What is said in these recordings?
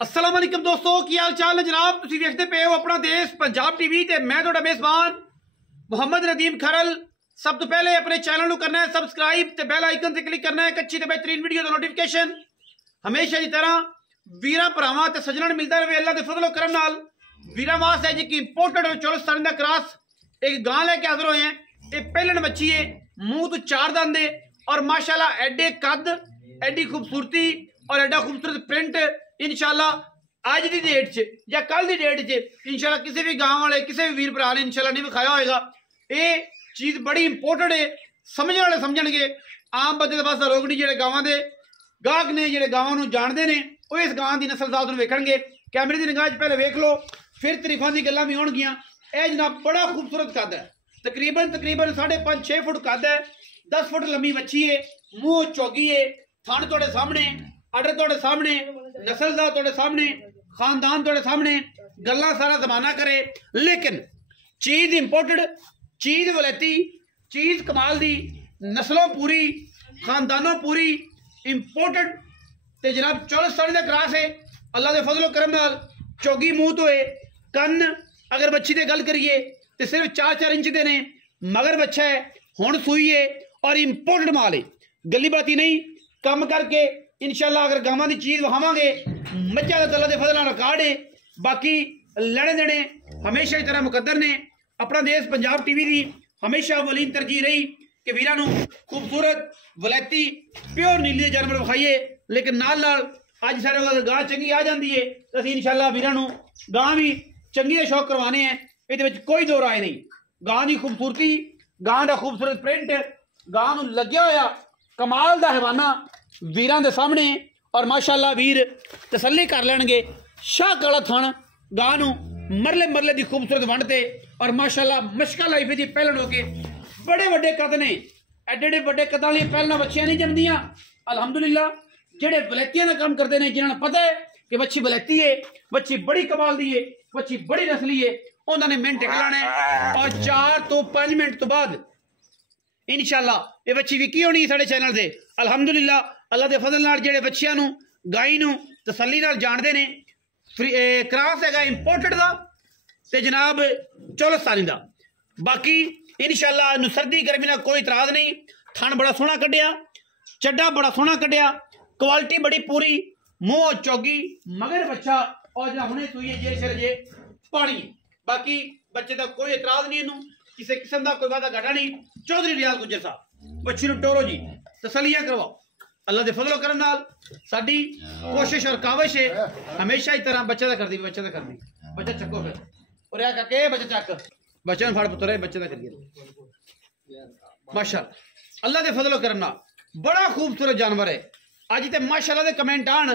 अस्सलाम वालेकुम दोस्तों, की हाल चाल है जनाब। तुसी देखते पे हो अपना देश पंजाब टीवी ते मैं तुहाडा मेज़बान मुहम्मद नदीम खरल। सब तो पहले अपने चैनल को करना है सबसक्राइब ते बेल आइकन से क्लिक करना है एक अच्छी ते बेहतरीन वीडियो का नोटिफिकेशन हमेशा की तरह वीरा भरावां ते सज्जणां मिलता रहे अल्लाह के फजलो करम नाल। वीरा वास है जी कि इंपोर्टेड चौलस्तानी दा क्रॉस एक गां लेके हाजिर होए हैं। ये पहलन बच्ची है, मुंह तो चार दंद है और माशाल्लाह एडे कद एडी खूबसूरती और एडा खूबसूरत प्रिंट इंशाल्लाह अज की डेट च या कल की डेट च इंशाल्लाह किसी भी गांव वाले किसी भी वीर भरा ने इंशाल्लाह नहीं विखाया होएगा। ये चीज बड़ी इंपोर्टेंट है, समझने वाले समझणगे। आम बंदे के पास लोग नहीं, जो गांवां दे गाहक ने जो गांवां नूं जानते हैं वो इस गां की नस्ल जात नूं वेखणगे। कैमरे की निगाह च पहले वेख लो, फिर तरीफां दी गल्लां भी होणगियां। यह जनाब बड़ा खूबसूरत कद है, तकरीबन 5.5-6 फुट कद है, 10 फुट लंबी बच्ची है, मुंह चौगी है, थन तुहाडे सामने, आर्डर तुहाडे सामने, नस्ल दा तुहाडे सामने, खानदान तुहाडे सामने, गल्लां सारा जमाना करे। लेकिन चीज इंपोर्टेड, चीज वलैती, चीज कमाल दी, नस्लों पूरी, खानदानों पूरी, इंपोर्टेड ते जनाब चौलस्तानी दा क्रॉस है। अल्लाह दे फजलो करम नाल चौगी मुंह तो है। कन अगर बच्ची की गल करिए तो सिर्फ 4-4 इंच के ने, मगर बच्चा है, हुण सूई है और इंपोर्टेड माल है। गली बाती नहीं, कम करके इंशाल्लाह अगर गावां की चीज विखावांगे, मच्छा का अल्लाह दे फजल नाल रिकॉर्ड है। बाकी लैने देने हमेशा की तरह मुकद्दर ने। अपना देश पंजाब टीवी की हमेशा वलीन तरजीह रही कि वीरां नूं खूबसूरत वलैती प्योर नीली दे जानवर विखाइए। लेकिन नाल नाल अज सारे अगर गां चंगी आ जाती है तो असीं इंशाल्लाह वीरां नूं गां भी चंगी दे शौक करवाने हैं। ये कोई दो राय नहीं। गां की खूबसूरती, गां का खूबसूरत प्रिंट, गां नूं लग्या होया कमाल दा हैवाना वीरां दे सामने और माशाल्लाह वीर तसल्ली कर लैणगे। शाह काला थण गां नूं मरले मरले दी खूबसूरत वंड ते और माशाल्लाह मशका लाइफ दी पहलन होके बड़े वड्डे कद ने। एडे एडे वड्डे कदां वाली पहलना बच्चियां नहीं जमदियां। अल्हम्दुलिल्लाह जेडे वलैतियां दा काम करते हैं, जिन्हां नूं पता है कि बच्ची वलैती है, बच्ची बड़ी कमाल दी है, बच्ची बड़ी नस्ली है, उन्होंने मिनट टिकलाना है और 4 तो 5 मिनट तो बाद इंशाल्लाह ये बच्ची विकी होनी साडे चैनल से। अल्हम्दुलिल्लाह अल्लाह दे फजल नाल जेडे बच्चियां नूं गाई नूं तसल्ली नाल जानदे ने, क्रॉस हैगा इंपोर्टेड दा ते जनाब चौलस्तानी दा। बाकी इंशाल्लाह नूं सर्दी गर्मी नाल कोई इतराज नहीं। थन बड़ा सोहना कड्डिया, चड्डा बड़ा सोहना कड्डिया, क्वालिटी बड़ी पूरी, मुंह चौगी, मगर बच्चा और जो हुणे सुई जे सिर जे पानी। बाकी बच्चे का कोई इतराज नहीं, इनू किसी किस्म का कोई वादा घाटा नहीं। चौधरी रियाज गुजर साहब बच्ची नूं टोरो जी, तसलिया करवाओ। अल्लाह दे फजलो करम नाल साडी कोशिश और काविश है हमेशा ही तरह बच्चे का कर दी, बच्चे का कर दी। बच्चा चक्को फिर और या काके बच्चा चक, बच्चे ने फड़ पुत्र बच्चे का करिए। माशाअल्लाह अल्लाह दे फजलो करम नाल बड़ा खूबसूरत जानवर है। अज तो माशाल्लाह दे कमेंट आन,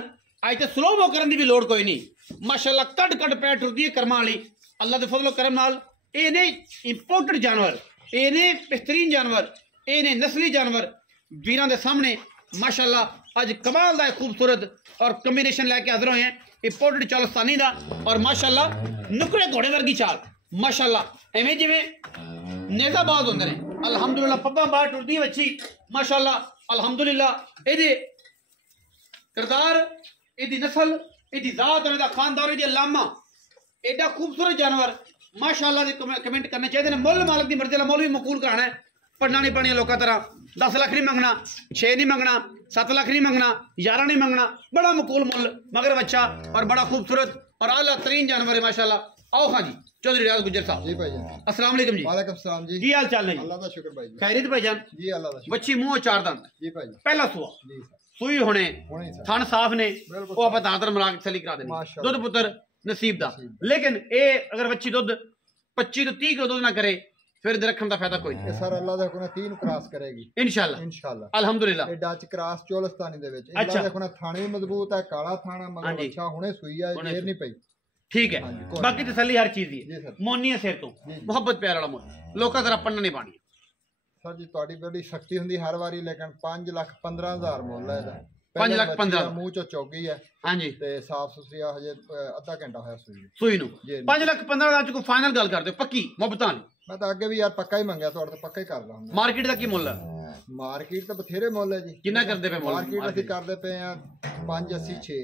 अज तो स्लो मो करने की भी लोड़ कोई नहीं। माशाल्लाह कट कट पैर टुरदी है कर्मा वाली। अल्लाह दे फजलो करम नाल ये ने इंपोर्टेड जानवर, ये ने बेहतरीन जानवर, ये ने नस्ली जानवर वीरां दे सामने माशाल्लाह अज कमाल दा खूबसूरत और कॉम्बिनेशन लैके हाजिर होए हैं। इंपोर्टेड चौलस्तानी दा और माशाल्लाह नुकड़े घोड़े वर्गी चाल, माशाल्लाह एवें जिवें नेजाबाज होंदे ने। अल्हम्दुलिल्लाह पब्बा बाहर टुरदी बच्ची माशाल्लाह अल्हम्दुलिल्लाह। इहदे किरदार, इहदी नस्ल, इहदी जात और इहदा खानदान, इहदी अलामा एडा खूबसूरत जानवर माशाल्लाह दे कमेंट करने चाहिए ने। मुल मालिक दी मर्जी दा मुल भी मकूल कराना है, पढ़ना नहीं पढ़नी लोगों तरह 10 लाख नहीं मंगना, 6 नहीं मंगना, 7 लाख नहीं मंगना, 11 नहीं मंगना, बड़ा मकूल मुल मगर बच्चा और बड़ा खूबसूरत और आला तरीन जानवर है माशाल्लाह। आओ खां जी चौधरी रियाज गुजर साहब जी। भाईजान अस्सलाम वालेकुम जी। वालेकुम सलाम जी। की हाल चाल है? अल्लाह दा शुक्र भाई। खैरियत भाईजान जी? अल्लाह दा शुक्र। बच्ची मुंह चार दंद जी भाई, पहला सुआ जी, सूई होने थन साफ ने, वो आप दादर मरा के तसल्ली करा देने। दुध पुत्र नसीब दा। लेकिन ए अगर बच्ची दुध 25 तो 30 किलो दुध ना करे फिर रखने का फायदा कोई नहीं। सर अल्लाह दे हुक्म 3 क्रॉस करेगी इंशाल्लाह इंशाल्लाह अल्हम्दुलिल्लाह। ए डच क्रॉस चौलस्तानी दे विच अल्लाह दे हुक्म थाने भी मजबूत है, काला थाना मगर बच्चा हुणे सुई है, देर नहीं पई। ठीक है, बाकी तसल्ली हर चीज दी मोनी है सिर तो मोहब्बत प्यार वाला मोल लोका तरह पढ़ना नहीं पानी। सर जी तुहाडी बड़ी शक्ति हुंदी हर वारी, लेकिन 5,15,000 मुल है इहदा। 5,15,000 मुंह चो चौगी है। हाँ जी ते साफ सुथरी हजे अद्धा घंटा होया सुई नूं। 5,15,000 को फाइनल गल कर दो पक्की मोहब्बतां। मैं तो अगे भी यार पक्का ही मंगया, तो पक्का ही कर रहा। मार्केट का की मुल है? मार्केट तो बथेरे मुल है जी। कितना करदे पे? मार्केट असि करदे पे 5,80,6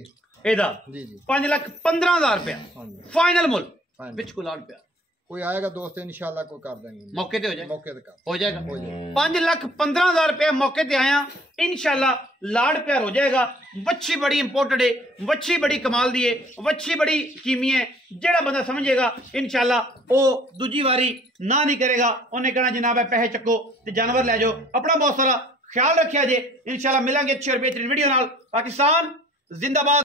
ਇਹਦਾ जी जी 5,15,000 रुपया हाँ जी फाइनल मुल फाइनल। बिच को लाड़ प्यार कोई आएगा दोस्त इंशाल्लाह कोई कर देंगे मौके ते हो जाएगा मौके पे कर हो जाएगा हो जाएगा 5,15,000 रुपया मौके ते आया इंशाल्लाह लाड़ प्यार हो जाएगा। वच्छी बड़ी इंपोर्टेड है, वच्छी बड़ी कमाल दी है, वच्छी बड़ी कीमी है। जेड़ा बंदा समझेगा इंशाल्लाह वो दूजी वारी ना नहीं करेगा, उन्हें कहना जनाब है पैसे चको ते जानवर ले जाओ। अपना बहुत सारा ख्याल रखिया जे। इंशाल्लाह मिलेंगे अच्छे और बेहतरीन वीडियो नाल। पाकिस्तान जिंदाबाद।